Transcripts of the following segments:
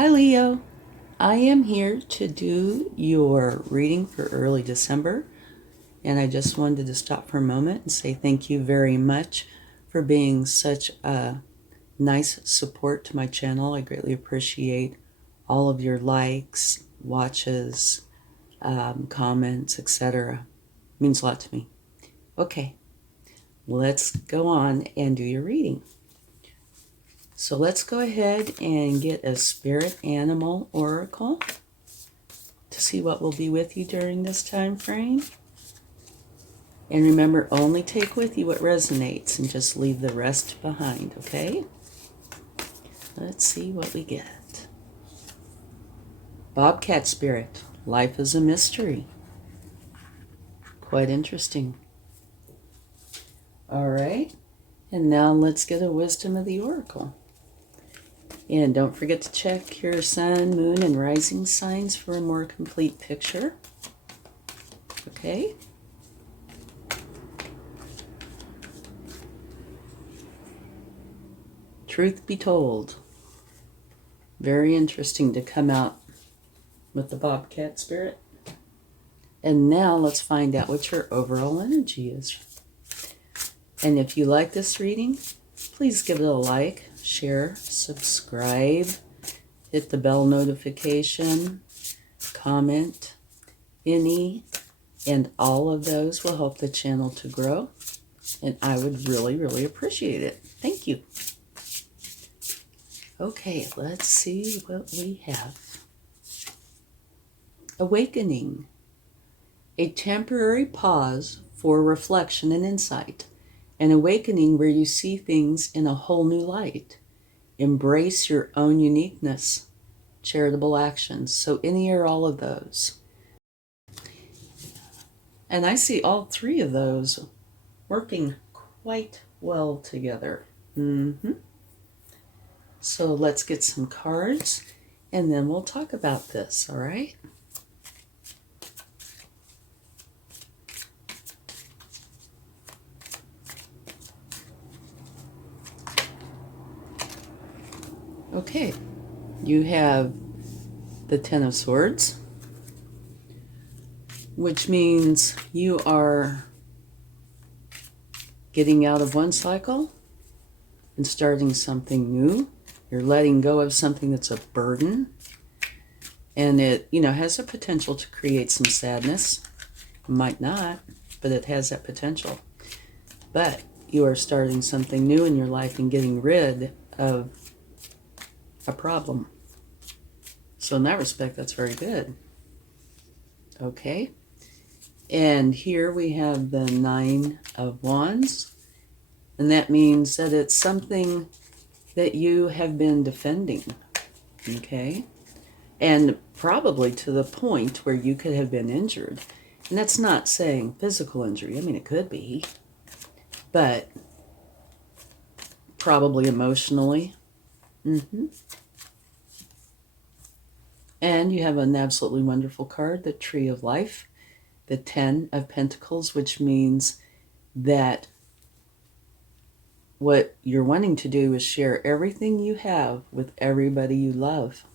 Hi Leo, I am here to do your reading for early December, and I just wanted to stop for a moment and say thank you very much for being such a nice support to my channel. I greatly appreciate all of your likes, watches, comments, etc. It means a lot to me. Okay, let's go on and do your reading. So let's go ahead and get a spirit animal oracle to see what will be with you during this time frame. And remember, only take with you what resonates and just leave the rest behind, okay? Let's see what we get. Bobcat spirit, life is a mystery. Quite interesting. All right, and now let's get a wisdom of the oracle. And don't forget to check your sun, moon, and rising signs for a more complete picture. Okay? Truth be told, very interesting to come out with the Bobcat spirit. And now let's find out what your overall energy is. And if you like this reading, please give it a like, share, subscribe, hit the bell notification, comment. Any and all of those will help the channel to grow, and I would really appreciate it. Thank you. Okay, let's see what we have. Awakening. A temporary pause for reflection and insight. An awakening where you see things in a whole new light. Embrace your own uniqueness. Charitable actions. So any or all of those. And I see all three of those working quite well together. So let's get some cards and then we'll talk about this, all right? Okay, you have the Ten of Swords, which means you are getting out of one cycle and starting something new. You're letting go of something that's a burden, and it, has a potential to create some sadness. It might not, but it has that potential. But you are starting something new in your life and getting rid of a problem. So in that respect, that's very good. Okay. And here we have the Nine of Wands. And that means that it's something that you have been defending. Okay. And probably to the point where you could have been injured. And that's not saying physical injury. I mean, it could be. But probably emotionally. And you have an absolutely wonderful card, the Tree of Life, the Ten of Pentacles, which means that what you're wanting to do is share everything you have with everybody you love.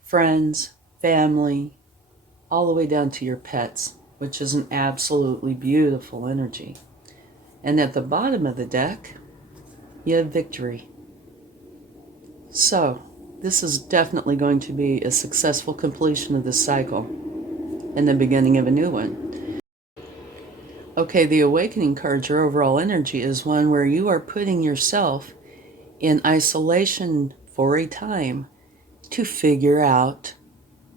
Friends, family, all the way down to your pets, which is an absolutely beautiful energy. And at the bottom of the deck, you have victory. So, this is definitely going to be a successful completion of this cycle and the beginning of a new one. Okay, the Awakening card, your overall energy, is one where you are putting yourself in isolation for a time to figure out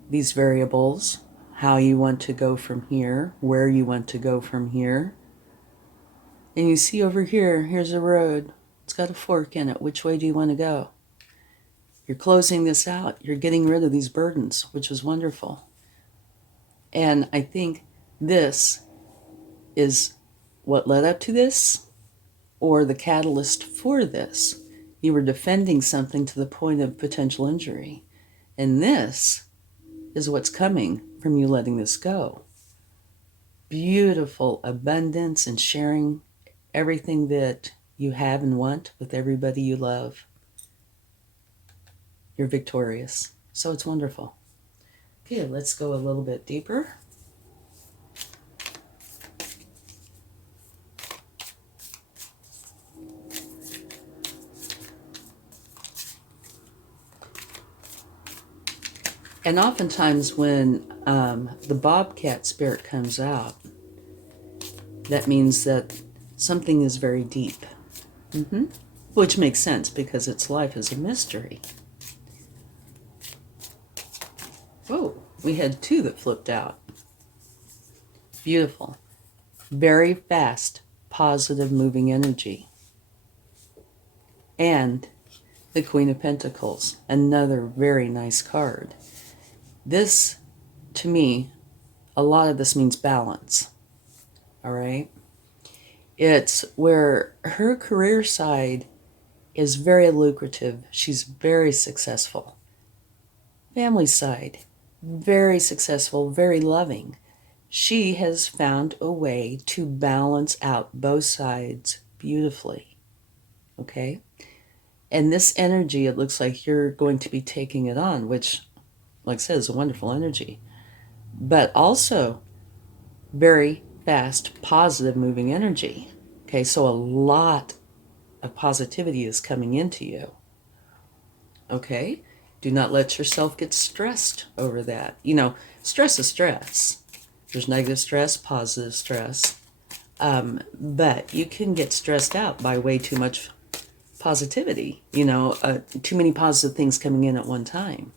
these variables, how you want to go from here, where you want to go from here. And you see over here, here's a road. It's got a fork in it. Which way do you want to go? You're closing this out. You're getting rid of these burdens, which is wonderful. And I think this is what led up to this, or the catalyst for this. You were defending something to the point of potential injury. And this is what's coming from you letting this go. Beautiful abundance and sharing everything that you have and want with everybody you love. you're victorious. So it's wonderful. Okay, let's go a little bit deeper. And oftentimes when the bobcat spirit comes out, that means that something is very deep. Which makes sense because its life is a mystery. Whoa, we had two that flipped out. Beautiful. Very fast, positive moving energy. And the Queen of Pentacles, another very nice card. This, to me, a lot of this means balance. All right? It's where her career side is very lucrative. She's very successful. Family side, very successful, very loving. She has found a way to balance out both sides beautifully. Okay? And this energy, it looks like you're going to be taking it on, which, like I said, is a wonderful energy. But also very fast, positive moving energy. Okay, so a lot of positivity is coming into you. Okay? Do not let yourself get stressed over that. You know, stress is stress. There's negative stress, positive stress. But you can get stressed out by way too much positivity, too many positive things coming in at one time.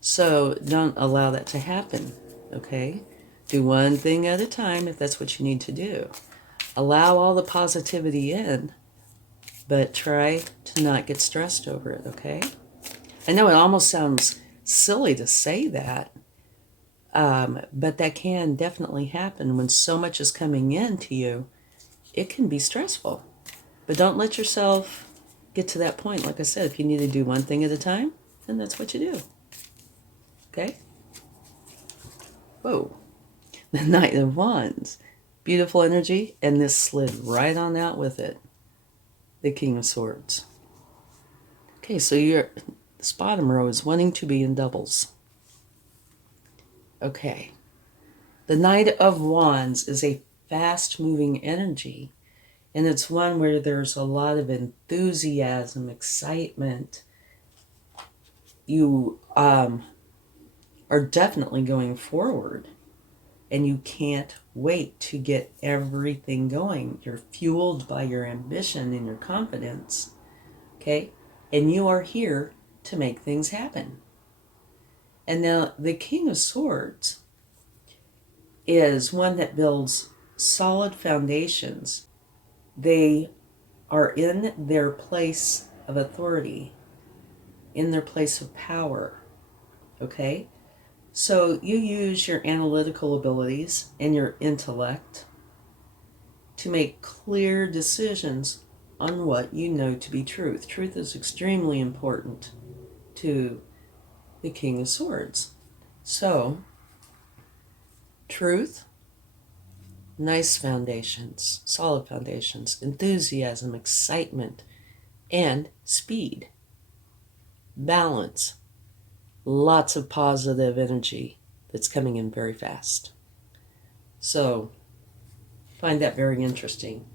So don't allow that to happen, okay? Do one thing at a time if that's what you need to do. Allow all the positivity in, but try to not get stressed over it, okay? I know it almost sounds silly to say that, but that can definitely happen when so much is coming into you. It can be stressful, but don't let yourself get to that point. Like I said, if you need to do one thing at a time, then that's what you do. Okay? Whoa. The Knight of Wands. Beautiful energy, and this slid right on out with it. The King of Swords. Okay, so this bottom row is wanting to be in doubles. Okay. The Knight of Wands is a fast-moving energy, and it's one where there's a lot of enthusiasm, excitement. You are definitely going forward, and you can't wait to get everything going. You're fueled by your ambition and your confidence, okay? And you are here to make things happen. And now the King of Swords is one that builds solid foundations. They are in their place of authority, in their place of power, okay? So you use your analytical abilities and your intellect to make clear decisions on what you know to be truth. Truth is extremely important to the King of Swords. So, truth, nice foundations, solid foundations, enthusiasm, excitement, and speed. Balance. Lots of positive energy that's coming in very fast. So, find that very interesting.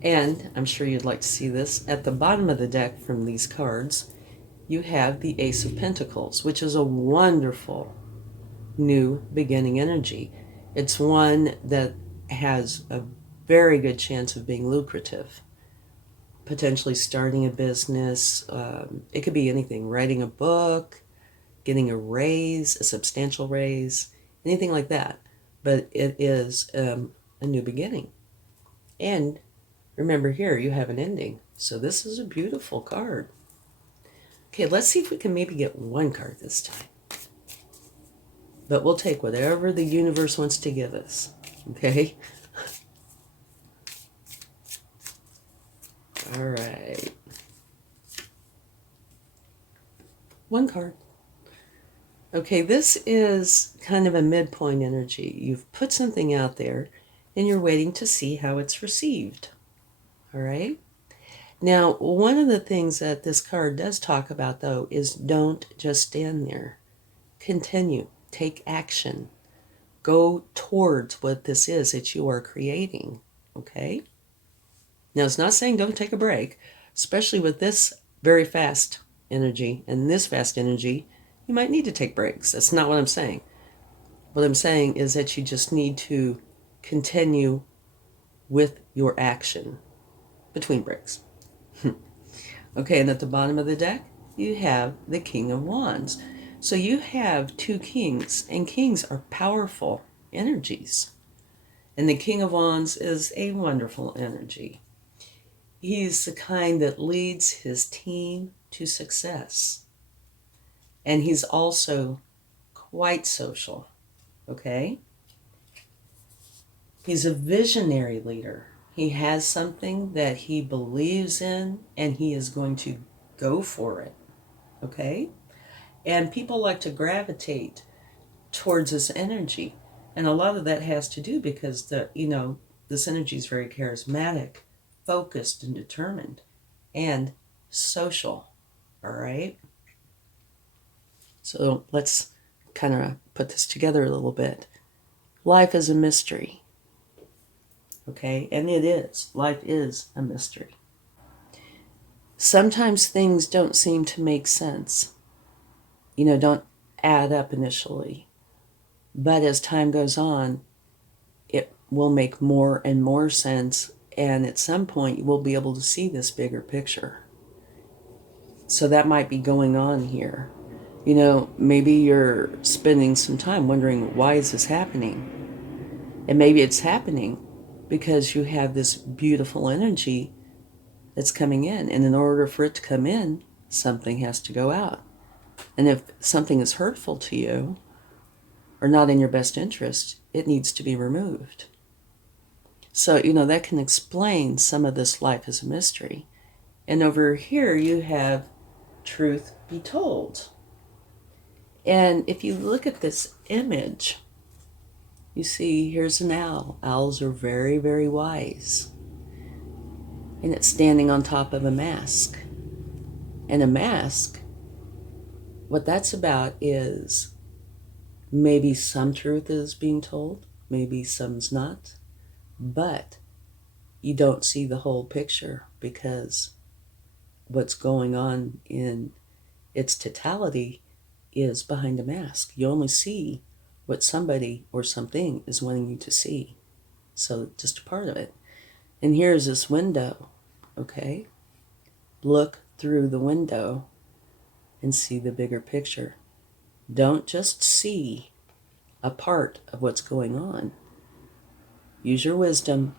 And I'm sure you'd like to see this. At the bottom of the deck from these cards, you have the Ace of Pentacles, which is a wonderful new beginning energy. It's one that has a very good chance of being lucrative. Potentially starting a business. It could be anything. Writing a book, getting a raise, a substantial raise, anything like that. But it is a new beginning. And remember here, you have an ending. So this is a beautiful card. Okay, let's see if we can maybe get one card this time. But we'll take whatever the universe wants to give us. Okay? All right. One card. Okay, this is kind of a midpoint energy. You've put something out there and you're waiting to see how it's received. All right? Now, one of the things that this card does talk about, though, is don't just stand there. Continue. Take action. Go towards what this is that you are creating. Okay? Now, it's not saying don't take a break, especially with this very fast energy and this fast energy. You might need to take breaks. That's not what I'm saying. What I'm saying is that you just need to continue with your action between breaks. Okay, and at the bottom of the deck, you have the King of Wands. So you have two kings, and kings are powerful energies. And the King of Wands is a wonderful energy. He's the kind that leads his team to success. And he's also quite social, okay? He's a visionary leader. He has something that he believes in, and he is going to go for it, okay? And people like to gravitate towards this energy. And a lot of that has to do because this energy is very charismatic, focused and determined, and social. All right. So let's kind of put this together a little bit. Life is a mystery. Okay, and it is. Life is a mystery. Sometimes things don't seem to make sense. Don't add up initially. But as time goes on, it will make more and more sense. And at some point, you will be able to see this bigger picture. So that might be going on here. Maybe you're spending some time wondering, why is this happening? And maybe it's happening because you have this beautiful energy that's coming in. And in order for it to come in, something has to go out. And if something is hurtful to you or not in your best interest, it needs to be removed. So, that can explain some of this life as a mystery. And over here you have truth be told. And if you look at this image, you see here's an owl. Owls are very, very wise. And it's standing on top of a mask. And a mask, what that's about is maybe some truth is being told, maybe some's not, but you don't see the whole picture because what's going on in its totality is behind a mask. You only see what somebody or something is wanting you to see. So just a part of it. And here's this window, okay? Look through the window and see the bigger picture. Don't just see a part of what's going on. Use your wisdom.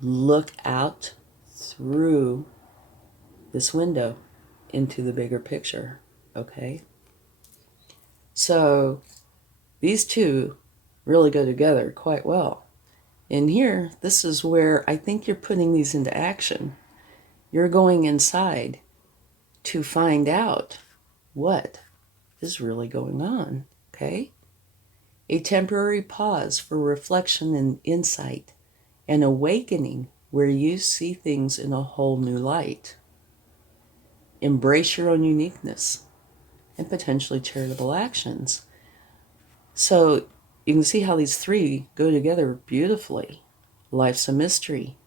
Look out through this window into the bigger picture, okay? So these two really go together quite well. And here, this is where I think you're putting these into action. You're going inside to find out what is really going on, okay? A temporary pause for reflection and insight, an awakening where you see things in a whole new light. Embrace your own uniqueness and potentially charitable actions. So you can see how these three go together beautifully. Life's a mystery.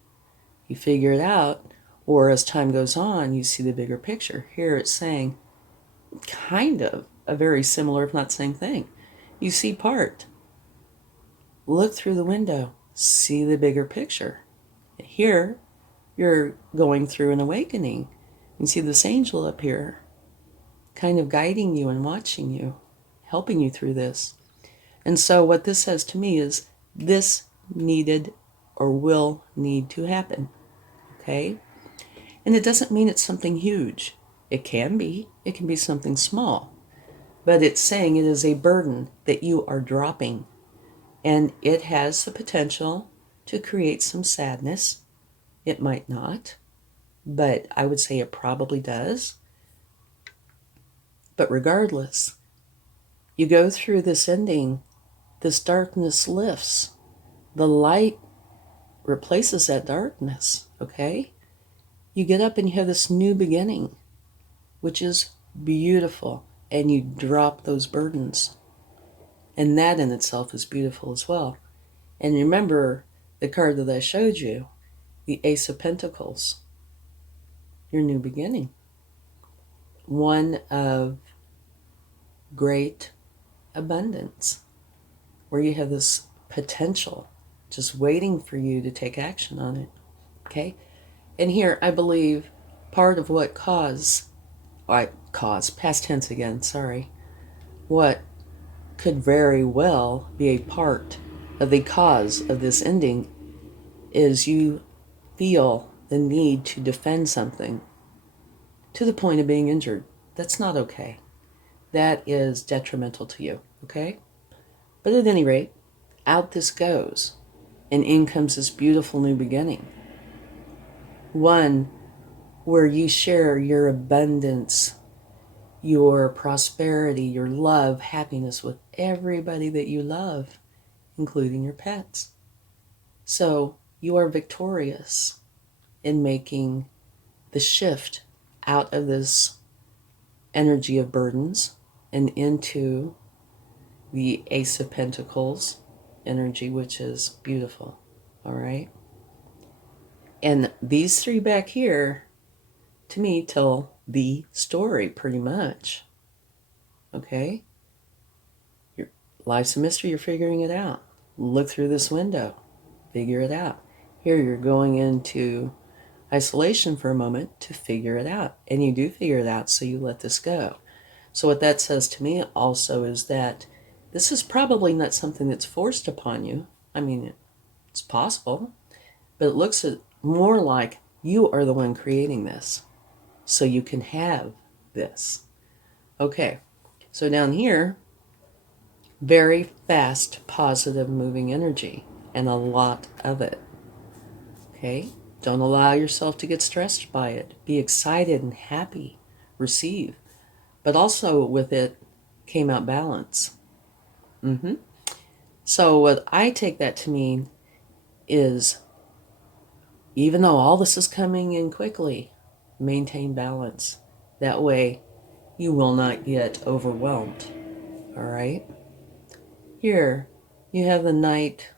You figure it out, or as time goes on, you see the bigger picture. Here it's saying kind of a very similar, if not same thing. You see part. Look through the window. See the bigger picture. Here, you're going through an awakening. You see this angel up here kind of guiding you and watching you, helping you through this. And so what this says to me is this needed or will need to happen, okay? And it doesn't mean it's something huge. It can be something small. But it's saying it is a burden that you are dropping. And it has the potential to create some sadness. It might not, but I would say it probably does. But regardless, you go through this ending, this darkness lifts. The light replaces that darkness, okay? you get up and you have this new beginning, which is beautiful, and you drop those burdens. And that in itself is beautiful as well. And remember the card that I showed you, the Ace of Pentacles, your new beginning. One of great abundance, where you have this potential just waiting for you to take action on it. Okay? And here, I believe part of what past tense again, sorry, what could very well be a part of the cause of this ending is you feel the need to defend something to the point of being injured. That's not okay. That is detrimental to you, okay? But at any rate, out this goes, and in comes this beautiful new beginning. One where you share your abundance, your prosperity, your love, happiness with everybody that you love, including your pets. So you are victorious in making the shift out of this energy of burdens and into the Ace of Pentacles energy, which is beautiful. All right. And these three back here, to me, tell the story pretty much. Okay? Your life's a mystery, you're figuring it out. Look through this window, figure it out. Here you're going into isolation for a moment to figure it out. And you do figure it out, so you let this go. So what that says to me also is that this is probably not something that's forced upon you. I mean, it's possible, but it looks more like you are the one creating this, so you can have this. Okay, so down here, very fast, positive moving energy, and a lot of it. Okay, don't allow yourself to get stressed by it. Be excited and happy. Receive. But also with it came out balance. So what I take that to mean is, even though all this is coming in quickly, maintain balance. That way you will not get overwhelmed. All right? Here you have the Knight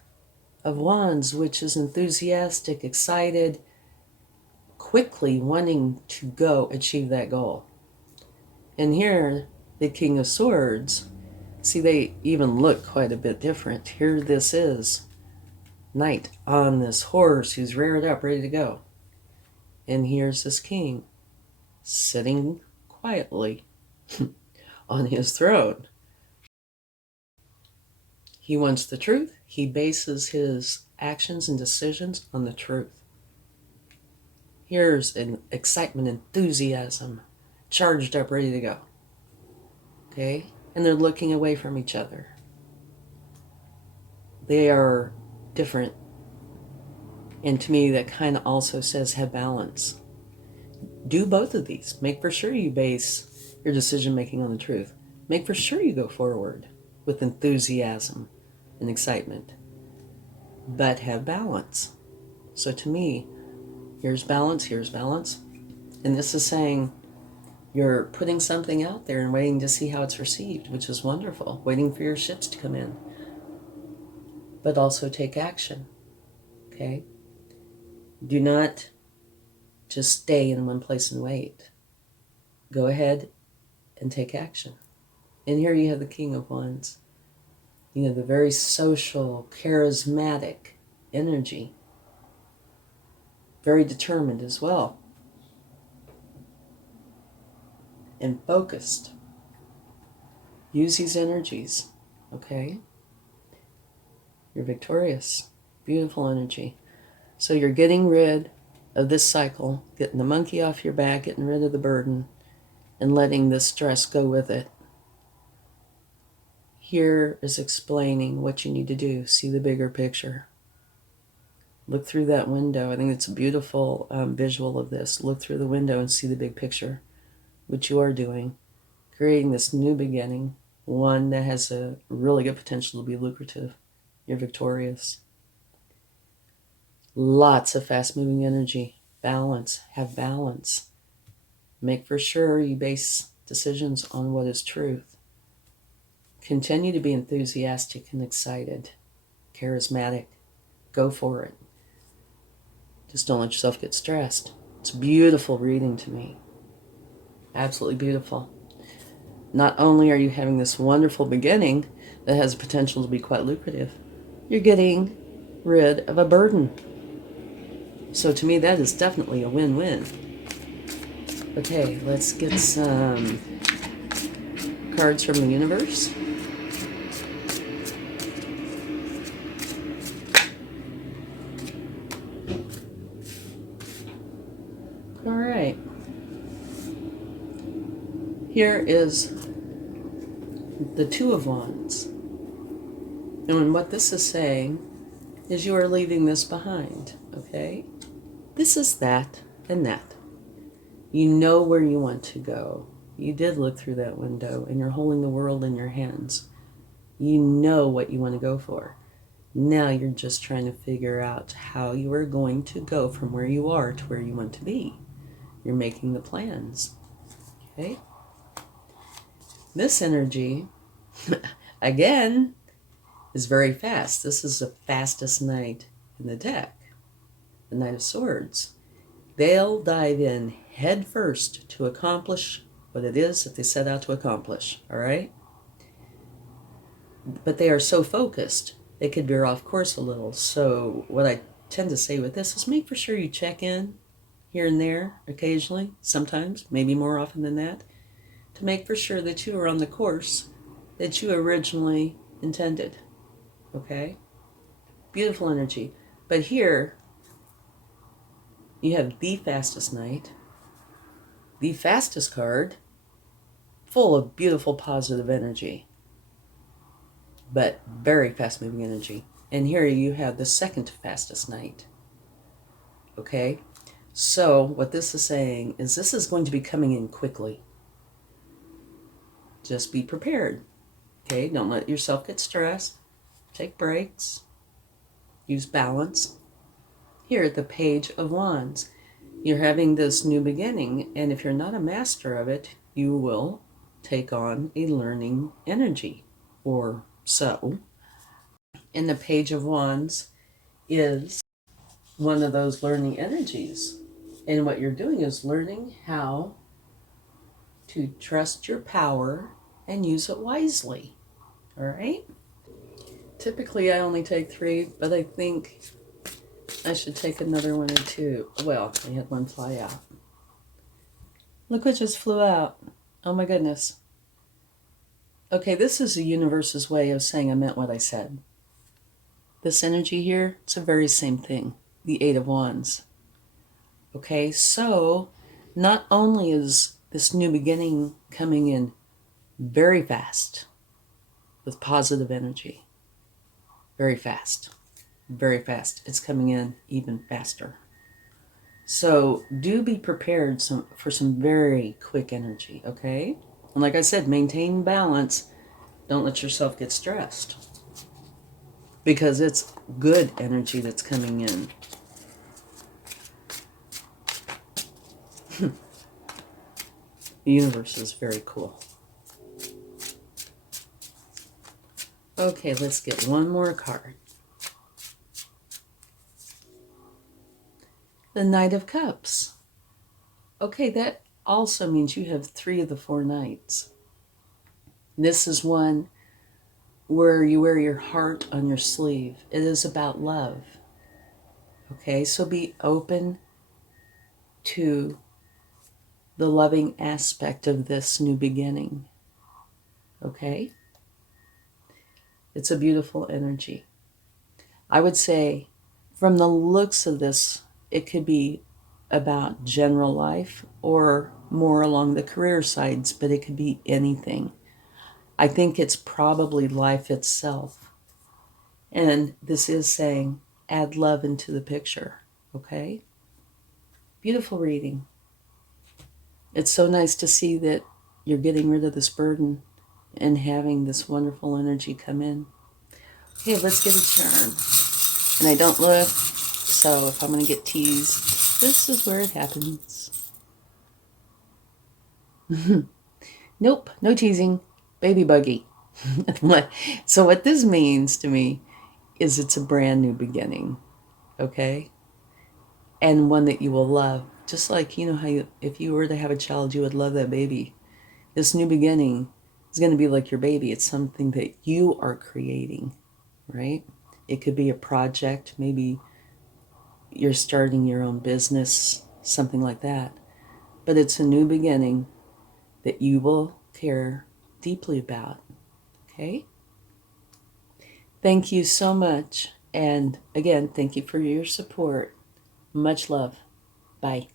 of Wands, which is enthusiastic, excited, quickly wanting to go achieve that goal. And here, the King of Swords, see, they even look quite a bit different. Here this is, Knight on this horse who's reared up, ready to go. And here's this king, sitting quietly on his throne. He wants the truth. He bases his actions and decisions on the truth. Here's an excitement, enthusiasm, charged up, ready to go. Okay? And they're looking away from each other. They are different. And to me, that kind of also says have balance. Do both of these. Make for sure you base your decision making on the truth. Make for sure you go forward with enthusiasm and excitement. But have balance. So to me, here's balance, here's balance. And this is saying you're putting something out there and waiting to see how it's received, which is wonderful. Waiting for your ships to come in. But also take action. Okay? Do not just stay in one place and wait. Go ahead and take action. And here you have the King of Wands. You know, the very social, charismatic energy. Very determined as well. And focused. Use these energies, okay? You're victorious. Beautiful energy. So you're getting rid of this cycle, getting the monkey off your back, getting rid of the burden, and letting the stress go with it. Here is explaining what you need to do. See the bigger picture. Look through that window. I think it's a beautiful visual of this. Look through the window and see the big picture, which you are doing. Creating this new beginning, one that has a really good potential to be lucrative. You're victorious. Lots of fast-moving energy. Balance. Have balance. Make for sure you base decisions on what is truth. Continue to be enthusiastic and excited, charismatic. Go for it. Just don't let yourself get stressed. It's beautiful reading to me. Absolutely beautiful. Not only are you having this wonderful beginning that has potential to be quite lucrative, you're getting rid of a burden. So to me, that is definitely a win-win. Okay, let's get some cards from the universe. All right. Here is the Two of Wands. And what this is saying is you are leaving this behind, okay? This is that and that. You know where you want to go. You did look through that window and you're holding the world in your hands. You know what you want to go for. Now you're just trying to figure out how you are going to go from where you are to where you want to be. You're making the plans, okay? This energy, again, is very fast. This is the fastest knight in the deck, the Knight of Swords. They'll dive in head first to accomplish what it is that they set out to accomplish, all right? But they are so focused, they could veer off course a little. So what I tend to say with this is make for sure you check in here and there occasionally, sometimes, maybe more often than that, to make for sure that you are on the course that you originally intended, okay? Beautiful energy. But here, you have the fastest knight, the fastest card, full of beautiful positive energy, but very fast moving energy. And here you have the second fastest knight, okay? So what this is saying is this is going to be coming in quickly. Just be prepared, okay? Don't let yourself get stressed. Take breaks. Use balance. Here at the Page of Wands, you're having this new beginning, and if you're not a master of it, you will take on a learning energy, or so. And the Page of Wands is one of those learning energies. And what you're doing is learning how to trust your power and use it wisely. All right? Typically, I only take 3, but I think I should take another one or 2. Well, I had one fly out. Look what just flew out. Oh my goodness. Okay, this is the universe's way of saying I meant what I said. This energy here, it's the very same thing. The 8 of Wands. Okay, so not only is this new beginning coming in very fast with positive energy, very fast, very fast. It's coming in even faster. So do be prepared for some very quick energy, okay? And like I said, maintain balance. Don't let yourself get stressed, because it's good energy that's coming in. The universe is very cool. Okay, let's get one more card. The Knight of Cups. Okay, that also means you have 3 of the 4 knights. This is one where you wear your heart on your sleeve. It is about love. Okay, so be open to the loving aspect of this new beginning. Okay? It's a beautiful energy. I would say, from the looks of this, it could be about general life or more along the career sides, but it could be anything. I think it's probably life itself. And this is saying, add love into the picture, okay? Beautiful reading. It's so nice to see that you're getting rid of this burden and having this wonderful energy come in. Okay, let's get a charm. And I don't look, so if I'm going to get teased, This is where it happens. Nope, no teasing. Baby buggy. So what this means to me is it's a brand new beginning, okay? And one that you will love. Just like, you know how if you were to have a child, you would love that baby. This new beginning is going to be like your baby. It's something that you are creating, right? It could be a project. Maybe you're starting your own business, something like that. But it's a new beginning that you will care deeply about, okay? Thank you so much. And again, thank you for your support. Much love. Bye.